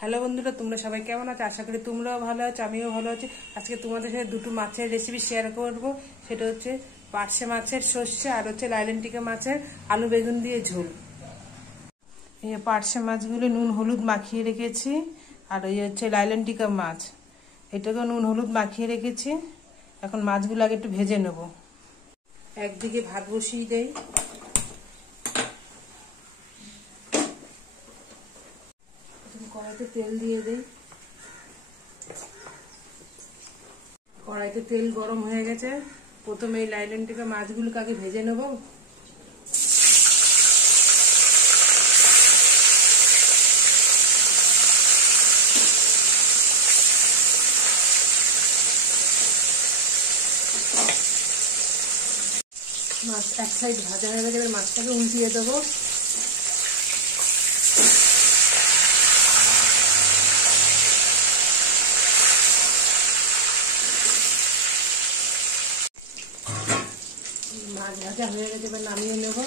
Hello বন্ধুরা, তোমরা সবাই কেমন আছো? আশা করি তোমরাও ভালো আছো, আমিও ভালো আছি। আজকে তোমাদের সাথে দুটো মাছের রেসিপি শেয়ার করব। সেটা হচ্ছে পার্শে মাছের সর্ষে আর হচ্ছে লাইলেন্টিকা মাছের আলু বেগুন দিয়ে ঝোল। এই পার্শে মাছগুলো নুন হলুদ মাখিয়ে রেখেছি, আর এই হচ্ছে লাইলেন্টিকা মাছ, এটাকেও নুন হলুদ মাখিয়ে রেখেছি। এখন মাছগুলো আগে একটু ভেজে নেব। একদিকে ভাত বসিয়ে দেই, কড়াইতে তেল দিয়ে দেই। কড়াইতে তেল গরম হয়ে গেছে। প্রথমে এই লাইলেন্টিকা মাছগুলোকে আগে ভেজে নেব। মাছ এক সাইড ভাজা হয়ে গেছে, এবার মাছটাকে উল্টিয়ে দেবো। মাছ ভাজা হয়ে গেছে, এবার নামিয়ে নেব।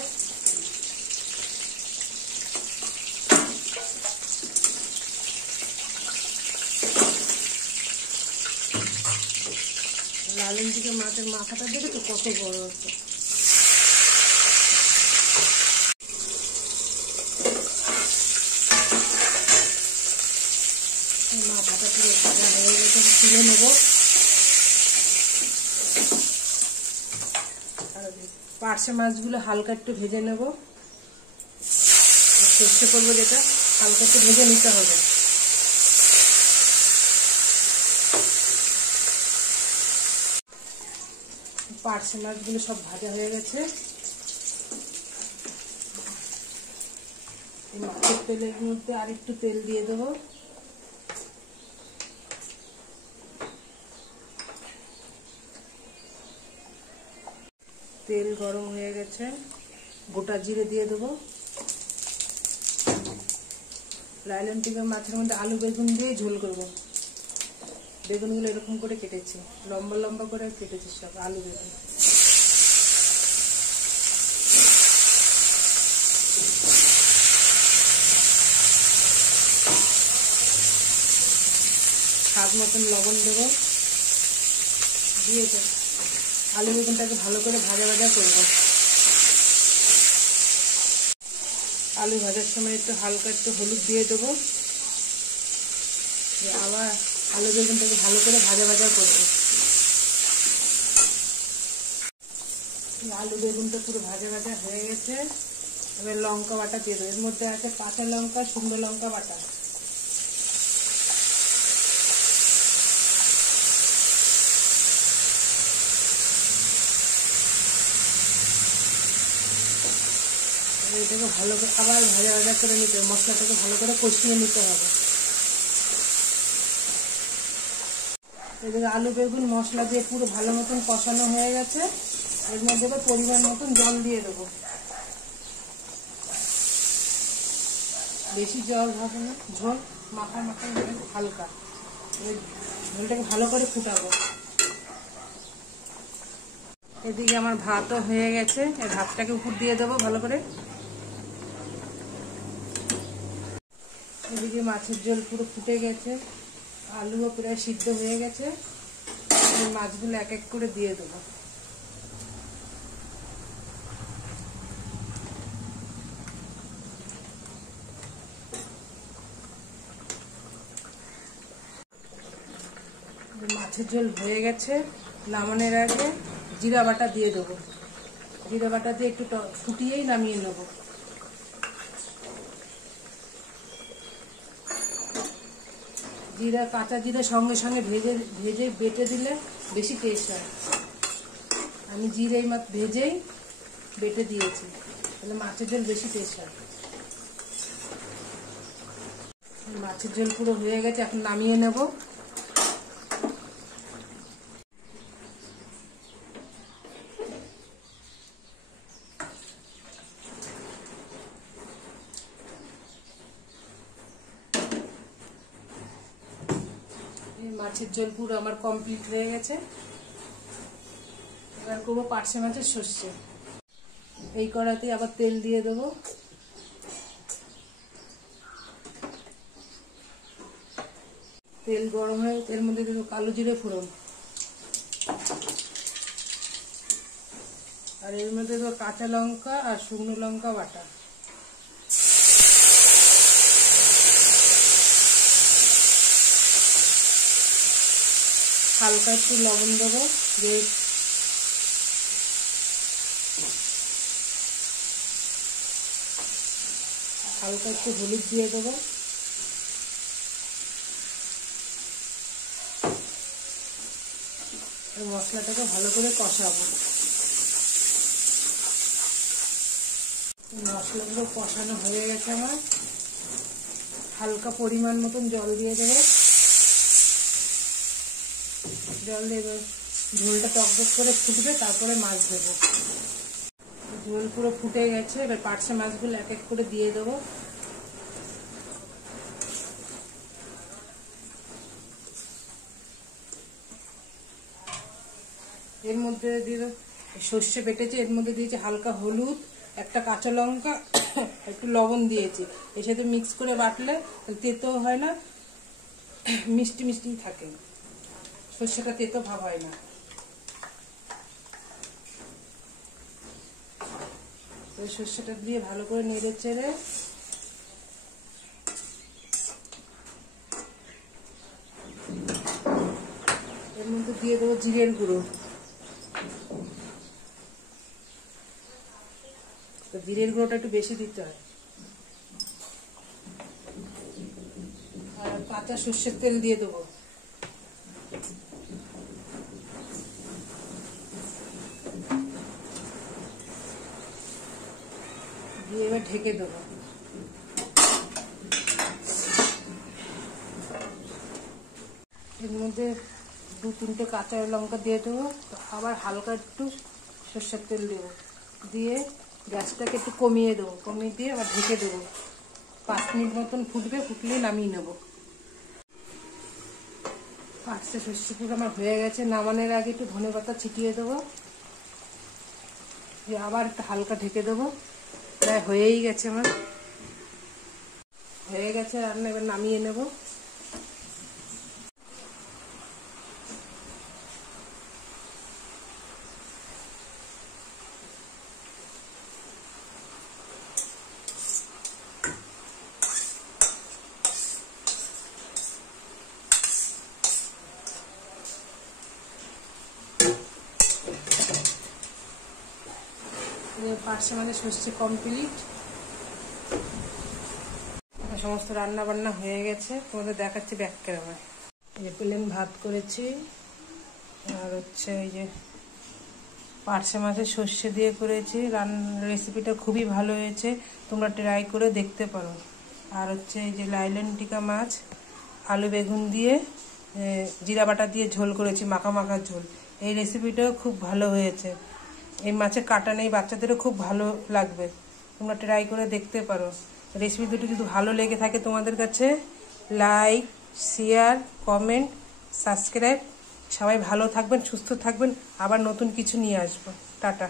লাইলেন্টিকা মাছের মাথাটা দেখে তো কত বড় হচ্ছে। মাথাটা পুরো ভাজা হয়ে গেছে, তুলে নেব। পার্শে মাছগুলো হালকা একটু ভেজে নেব। সর্ষে করবো যেটা, হালকা একটু ভেজে নিতে হবে। পার্শে মাছগুলো সব ভাজা হয়ে গেছে। এই মাছের তেলের মধ্যে আর একটু তেল দিয়ে দেবো। তেল গরম হয়ে গেছে, গোটা জিরে দিয়ে দেবো। লাইলেন্টিকা মাছের মধ্যে আলু বেগুন দিয়ে ঝোল করব। বেগুনগুলো এরকম করে কেটেছি, লম্বা লম্বা করে কেটেছি সব আলু বেগুন। স্বাদ মতন লবণ দেবো, দিয়ে আলু বেগুনটাকে ভালো করে ভাজা ভাজা করব। আলু ভাজার সময় একটু হালকা একটু হলুদ দিয়ে দেবো। আবার আলু বেগুনটাকে ভালো করে ভাজা ভাজা করব। আলু বেগুনটা পুরো ভাজা ভাজা হয়ে গেছে। এবার লঙ্কা বাটা দিয়ে দেবো। এর মধ্যে আছে কাঁচা লঙ্কা, শুকনো লঙ্কা বাটা। এটাকে ভালো করে আবার ভাজা ভাজা করে নিতে হবে, মশলাটাকে ভালো করে কষিয়ে নিতে হবে। এদিকে আলু বেগুন মশলা দিয়ে পুরো ভালো মতন কষানো হয়ে গেছে। এর মধ্যে এবার পরিমাণ মতন জল দিয়ে দেবো। বেশি জল হবে না, ঝোল মাখা মাখা হালকা। ঝোলটাকে ভালো করে ফুটাবো। এদিকে আমার ভাতও হয়ে গেছে, এই ভাতটাকে উপর দিয়ে দেবো ভালো করে। এদিকে মাছের ঝোল পুরো ফুটে গেছে, আলুও প্রায় সিদ্ধ হয়ে গেছে। এই মাছগুলো এক এক করে দিয়ে দেবো। মাছের ঝোল হয়ে গেছে। নামানোর আগে জিরা বাটা দিয়ে দেবো। জিরা বাটা দিয়ে একটু ফুটিয়েই নামিয়ে নেব। জিরা, কাঁচা জিরা সঙ্গে সঙ্গে ভেজে ভেজে বেটে দিলে বেশি টেস্ট হয়। আমি জিরেই মাছ ভেজেই বেটে দিয়েছি, তাহলে মাছের ঝোল বেশি টেস্ট হয়। মাছের ঝোল পুরো হয়ে গেছে, এখন নামিয়ে নেব। মাছের ঝোল পুরো আমার কমপ্লিট হয়ে গেছে। এবার করবো পার্শে মাছের সর্ষে। এই কড়াতে আবার তেল দিয়ে দেবো। তেল গরম হয়ে এর মধ্যে দেবো কালো জিরে ফোড়ন, আর এর মধ্যে দেবো কাঁচা লঙ্কা আর শুকনো লঙ্কা বাটা। হালকা একটু লবণ দেবো, হালকা একটু হলুদ দিয়ে দেবো, মশলাটাকে ভালো করে কষাবো। মশলাগুলো কষানো হয়ে গেছে আমার, হালকা পরিমাণ মতন জল দিয়ে দেবো। জল দিয়ে ঝোলটা টকটক করে ফুটবে, তারপরে মাছ দেবো। ঝোল পুরো ফুটে গেছে, এবার পার্শে মাছগুলো এক এক করে দিয়ে দেবো। এর মধ্যে দিয়ে সর্ষে বেটেছি, এর মধ্যে দিয়েছি হালকা হলুদ, একটা কাঁচা লঙ্কা, একটু লবণ দিয়েছি। এর সাথে মিক্স করে বাটলে তেতো হয় না, মিষ্টি মিষ্টি থাকে, সর্ষেটা তেতো ভাব হয় না। সর্ষেটা দিয়ে ভালো করে নেড়ে চেড়ে এর মধ্যে দিয়ে দেবো জিরের গুঁড়ো। জিরের গুঁড়োটা একটু বেশি দিতে হয়। আর কাঁচা সর্ষের তেল দিয়ে দেবো। দিয়ে এবার ঢেকে দেবো। এর মধ্যে 2-3টে কাঁচা লঙ্কা দিয়ে দেবো, আবার হালকা একটু সর্ষের তেল দেবো, দিয়ে গ্যাসটাকে একটু কমিয়ে দেবো, কমিয়ে দিয়ে আবার ঢেকে দেবো। 5 মিনিট মতন ফুটবে, ফুটলে নামিয়ে নেবো। পাঁচটা সর্ষে পুরো আমার হয়ে গেছে। নামানোর আগে একটু ধনেপাতা ছিটিয়ে দেবো, দিয়ে আবার একটু হালকা ঢেকে দেবো। প্রায় হয়েই গেছে আমার, হয়ে গেছে রান্না। এবার নামিয়ে নেব। পার্শে মাছের সর্ষে কমপ্লিট, সমস্ত রান্না বান্না হয়ে গেছে। তোমাদের দেখাচ্ছি ব্যাক ক্যামেরায়। এই যে প্লেন ভাত করেছি, আর হচ্ছে এই যে পার্শে মাছের সর্ষে দিয়ে করেছি। রেসিপিটা খুবই ভালো হয়েছে, তোমরা ট্রাই করে দেখতে পারো। আর হচ্ছে এই যে লাইলেন্টিকা মাছ আলু বেগুন দিয়ে জিরা বাটা দিয়ে ঝোল করেছি, মাখা মাখা ঝোল। এই রেসিপিটাও খুব ভালো হয়েছে। এই মাছের কাটা নেই, বাচ্চাদেরও খুব ভালো লাগবে, তোমরা ট্রাই করে দেখতে পারো। রেসিপি দুটো যদি ভালো লেগে থাকে তোমাদের কাছে, লাইক, শেয়ার, কমেন্ট, সাবস্ক্রাইব। সবাই ভালো থাকবেন, সুস্থ থাকবেন। আবার নতুন কিছু নিয়ে আসবো। টাটা।